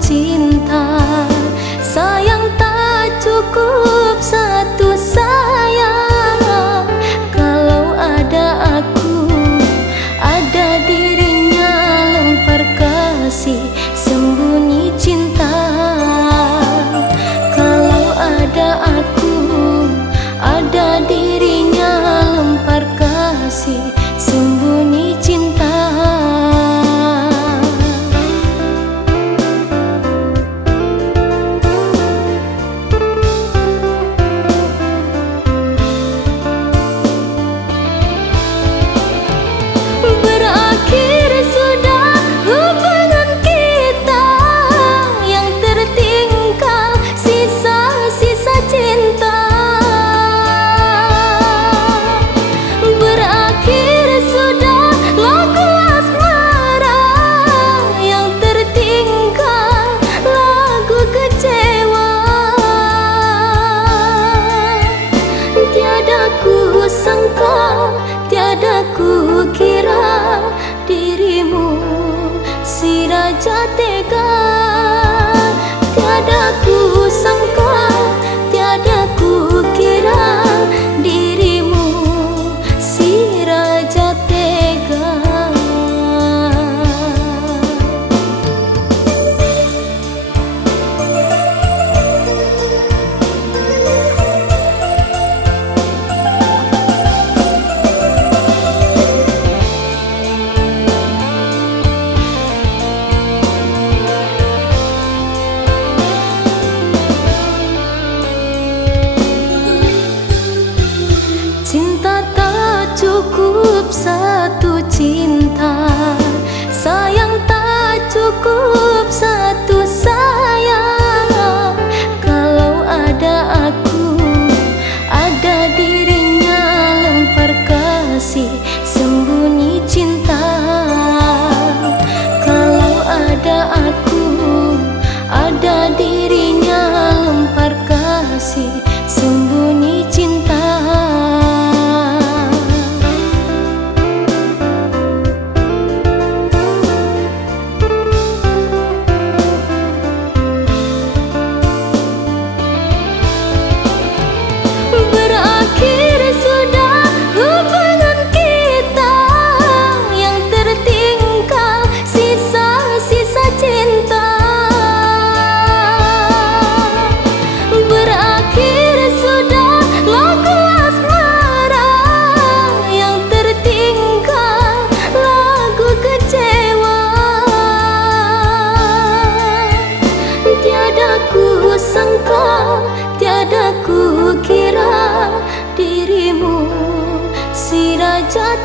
cinta. Sayang tak cukup satu sayang. Kalau ada aku, ada dirinya, lempar kasih, sembunyi cinta. Kalau ada aku, ada dirinya, lempar kasih, sembunyi cinta. Berakhir sudah hubungan kita, yang tertinggal sisa-sisa cinta. Berakhir sudah lagu asmara, yang tertinggal lagu kecewa. Tiada ku sangka, tiada ku kira, dirimu si raja tega. Tiada ku sangka, tiada ku kira, dirimu si raja tega. Cinta tak cukup satu cinta. Sayang tak cukup satu sayang. Kalau ada aku, ada dirinya, lempar kasih, sembunyi cinta. Kalau ada aku, ada dirinya, lempar kasih, sembunyi cinta. Berakhir sudah hubungan kita, yang tertinggal sisa-sisa cinta. Berakhir sudah lagu asmara, yang tertinggal lagu kecewa. Tiada ku sangka, tiada ku kira, dirimu si raja